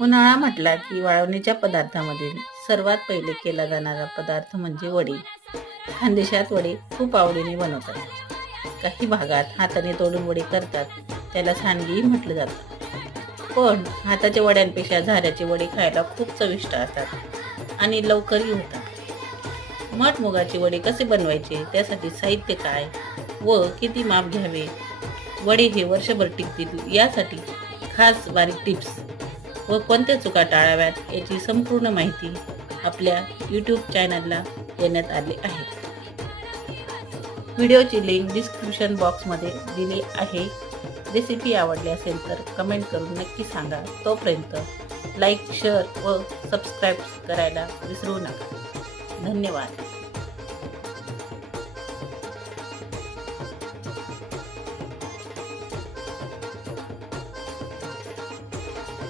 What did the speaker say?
उन्हाळा म्हटला की वाळवणीच्या पदार्थामध्ये सर्वात पहिले केला जाणारा पदार्थ म्हणजे वडी. खानदेशात वडी खूप आवडीने बनवतात. काही भागात हाताने तोडून वडी करतात, त्याला सांडगेही म्हटलं जातं. पण हाताच्या वड्यांपेक्षा झाऱ्याचे वडी खायला खूप चविष्ट असतात आणि लवकरही होतात. मुगाची वडी कसे बनवायचे, त्यासाठी साहित्य काय व किती माप घ्यावे, वडे हे वर्षभर टिकतील यासाठी खास बारीक टिप्स व कोणत्या चुका टाळाव्यात याची संपूर्ण माहिती आपल्या यूट्यूब चॅनलला देण्यात आली आहे. व्हिडिओची लिंक डिस्क्रिप्शन बॉक्समध्ये दिली आहे. रेसिपी आवडली असेल तर कमेंट करून नक्की सांगा. तोपर्यंत लाईक, शेअर व सबस्क्राईब करायला विसरू नका. धन्यवाद.